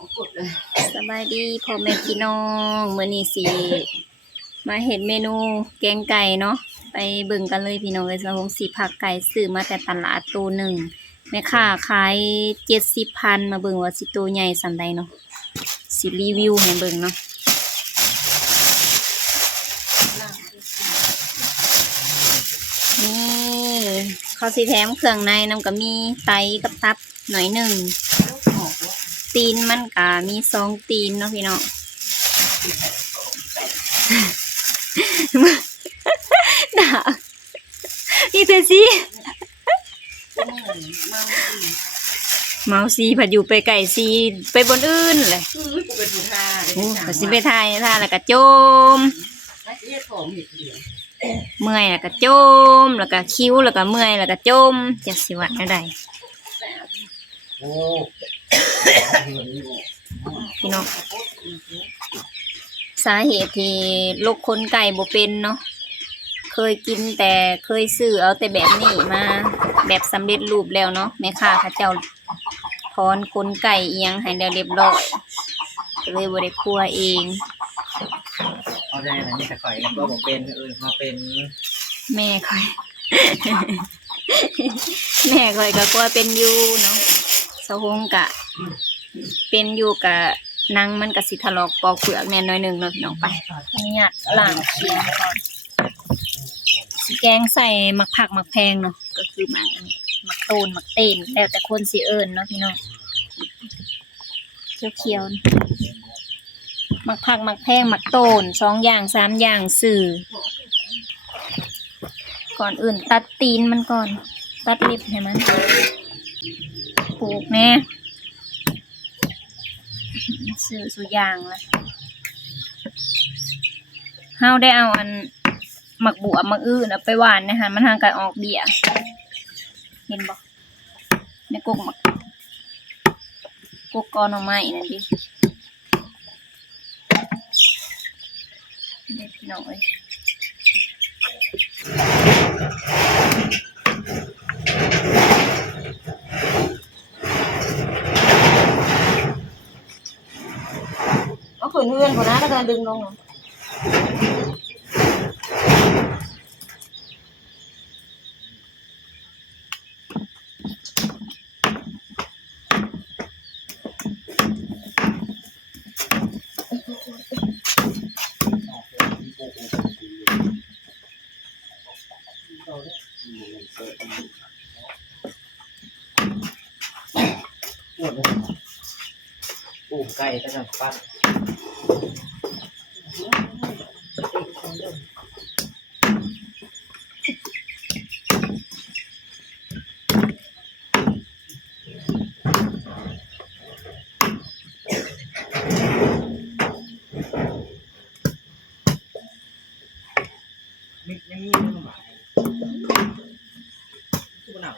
สบายดีพ่อแม่พี่น้องมื้อนี้สิมาเฮ็ดเมนูแกงไก่เนาะไปเบิ่งกันเลยพี่น้องเอ้ยสะหงสิผักไก่ซื้อมาแต่ตลาดตัวหนึ่งแม่ค้าขาย70,000มาเบิ่งว่าสิตัวใหญ่ส่ำใดเนาะสิรีวิวให้เบิ่งเนาะนี่เขาสิแถมเครื่องในนำก็มีไตกับตับหน่อยหนึ่งตีนมันก็มี2ตีนเนาะพี่น้องด่าพี่เตซี่เมาซีผัดอยู่ไปไก่ซีไปบนอื่นเลยผัดซีไปทายท่าแล้วก็โจมเมื่อยแล้วก็โจมแล้วก็คิ้วแล้วก็เมื่อยแล้วก็โจมจะสิวะอะไรพี่น้องสาเหตุที่ลูกคนไก่บ่เป็นเนาะเคยกินแต่เคยซื้อเอาแต่แบบนี้มาแบบสำเร็จรูปแล้วเนาะแม่ค้าเขาเจ้าถอนขนไก่เอียงให้แล้วเรียบร้อยก็เลยบ่ได้คั่วเองเอาได้นะนี่แต่ข่อยก็ผมเป็นมาเป็นแม่ค่อย แม่ค่อยก็กลัวเป็นอยู่เนาะสะหงกะเป็นอยู่กะนังมันก็สิถลอกปอกเปลือกแน่น้อยหนึ่งเนาะพี่น้องไปนี่ล้างเคียงก่อนสิแกงใส่หมักผักหมักแพงเนาะก็คือหมักอันนี้หมักโตนหมักเต้นแล้วแต่คนสิเอิ้นเนาะพี่น้องเขียวๆหมักผักหมักแพงหมักโตน2อย่าง3อย่างสื่อก่อนอื่นตัดตีนมันก่อนตัดเล็บให้มันปลูกแน่สื่อสุยางละเฮาได้เอาอันหมักบัวหมักอื่นเอาไปหวานนะคะมันทางการออกเบี้ยเห็นบ่ในกกหมักกกกอหน่อไม้นั่นดิเด็ดพี่น้องเอ้ยเอาขืนเงื่อนคนนะแล้วก็ดึงลงปูไก่ก็จะปั้นมิดยังมีเรื่องหมายผู้หนาว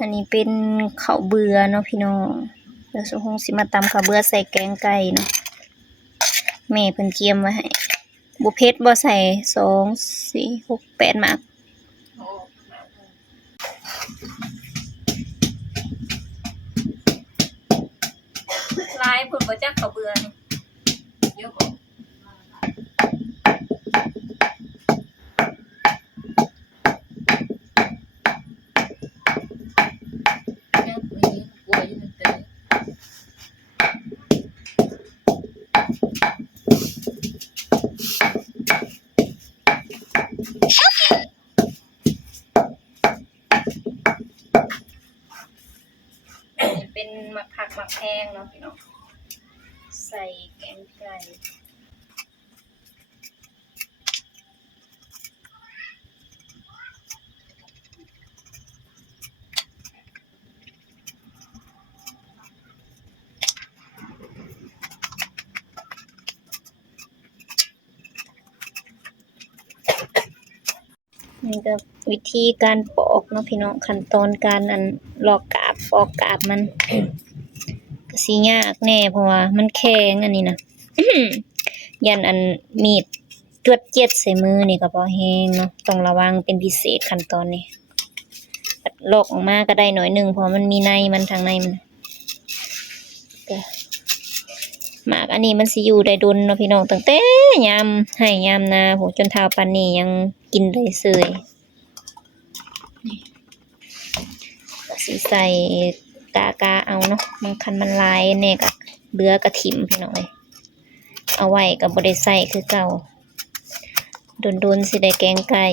อันนี้เป็นข้าวเบื่อเนาะพี่น้องเดี๋ยวสะหงสิมาตำข้าวเบื่อใส่แกงไก่เนาะแม่เพิ่นเตรียมไว้ให้บ่เผ็ดบ่ใส่2 4 6 8หมากลายเพิ่นบ่จักข้าวเบื่อนี่เดี๋ยวก่อน นี่ก็วิธีการปอกเนาะพี่น้องขั้นตอนการอันลอกกาบปอกกาบมัน ก็สิยากแน่เพราะว่ามันแข็งอันนี้นะ ยันอันมีดจวดเจียดใส่มือนี่ก็บ่แฮงเนาะต้องระวังเป็นพิเศษขั้นตอนนี้ลอกออกมาก็ได้หน่อยหนึงเพราะมันมีในมันทางในมันก็หมากอันนี้มันสิอยู่ได้ดนเนาะพี่น้องตั้งแต่ยามให้ยามนาโหจนเฒ่าปานนี้ยังกินได้เสยนี่ก็สิใส่กาเอาเนาะบางคันมันลายแน่ก็เหลือกระถิ่มพี่น้องเอ้ยเอาไว้ก็บ่ได้ใส่คือเก่าโดนๆสิได้แกงไก่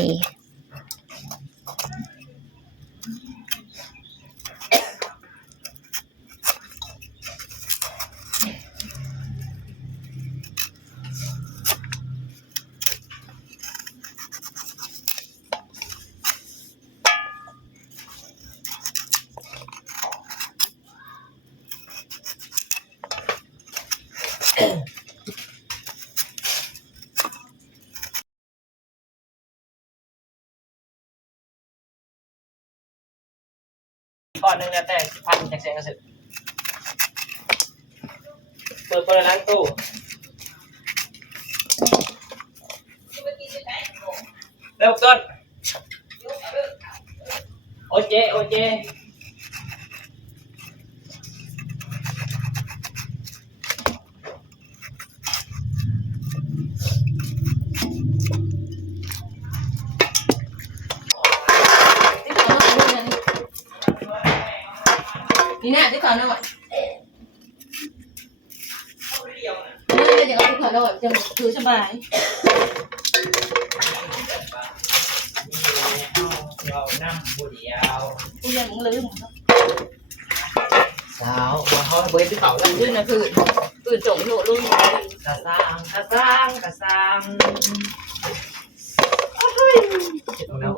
ก้อนหนึงแล้วแต่พันจากเสียงกระสือเปิดล้างตู้เริ่มต้นโอเจนี่แน่ที่ก่อนนะวะเดี๋ยวเอาที่ก่อนแล้วจะถือสบายเรานั่งผู้เดียว กูยังมึงลืม สาวมาเขาเบิร์ดที่เป่าแล้ว ลืมนะคือส่งโหลลืม กระซังเจ็บแล้ว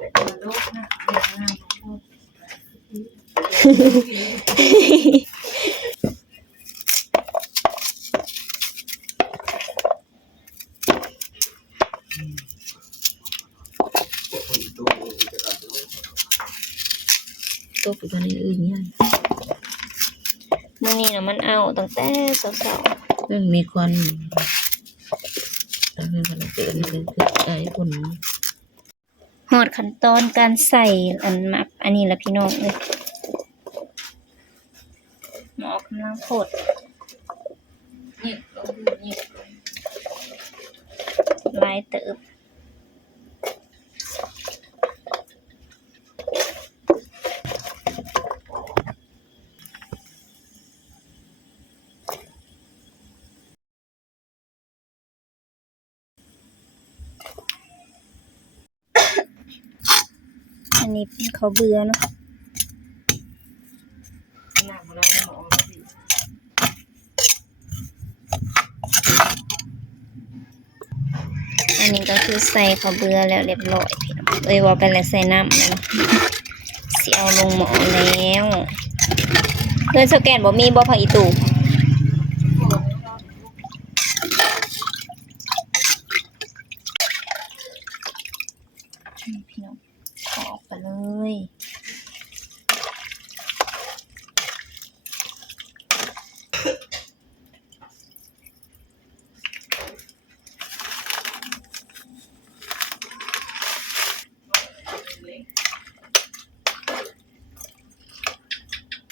ตัวปีกันอื่นเนี่ย มื้อนี้น่ะมันเอาตั้งแต่เช้า มันมีควันแล้วมันเกิดคือไอ้คน ๆฮอดขั้นตอนการใส่อันหมักอันนี้ล่ะพี่น้องเอ้ยหมอกำลังโพด นี่นี่ หลายเติบอันนี้เป็นข้าวเบื่อเนาะ หนักมาแล้วหมอ อันนี้ก็คือใส่ข้าวเบื่อแล้วเรียบร้อยพี่น้องเอ้ยว่าไปแล้วใส่น้ำแล้วเนาะสิเอาลงหม้อแล้วเพื่อนสแกนบ่มีบ่ผักอีตูพี่น้องออกไปเลย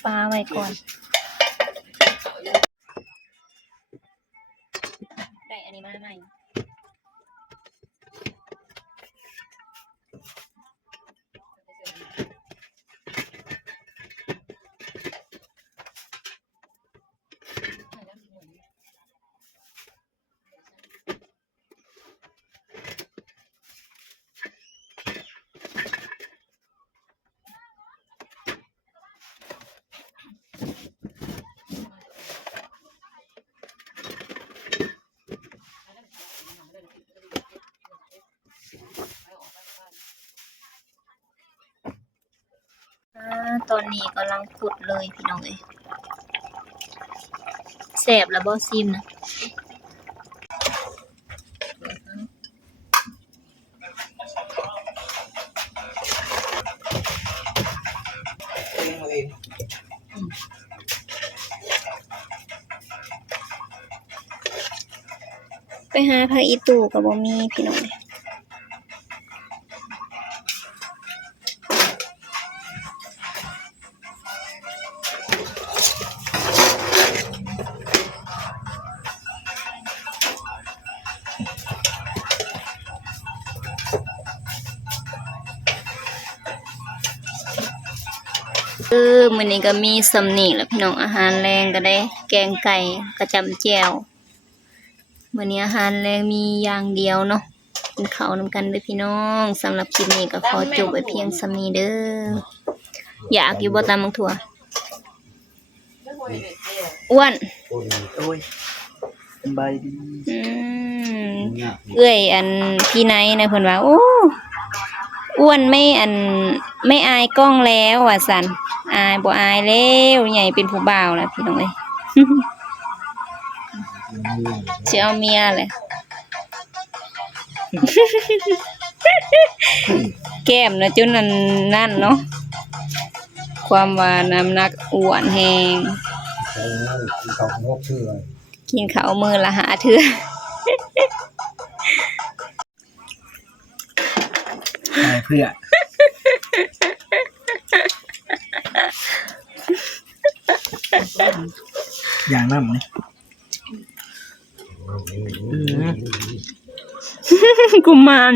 ปลาไว้ก่อนได้อันนี้มาใหม่ตอนนี้กำลังขุดเลยพี่น้องเอ้ยแสบแล้วบ่ซิมนะ ไปหาผักอีตู่ก็บ่มีพี่น้องเลยมื้อนี้ก็มีสำนี่แหละพี่น้องอาหารแรงก็ได้แกงไก่กระจำแจ่วมื้อนี้อาหารแรงมีอย่างเดียวเนาะกินข้าวนำกันเด้อพี่น้องสำหรับคลิปนี้ก็ขอจบไว้เพียงสำนี้เด้ออยากอยู่บ่ตำบักถั่วอ้วน โอ้ยสบายดี เอื้อยอันพี่ไนท์นะเพิ่นว่าโอ้อ้วนไม่อายกล้องแล้วว่าซั่นอายบ่อายแล้วใหญ่เป็นผู้บ่าวแล้วพี่น้องเอ้ย สิเอาเมียเลย แก้มนะจนนั่นเนาะความว่าน้ำหนักอ้วนแฮงกินข้าวมื้อละ5 เทื่อ อะไรเพื่ออย่างนั้นไหม กุมาร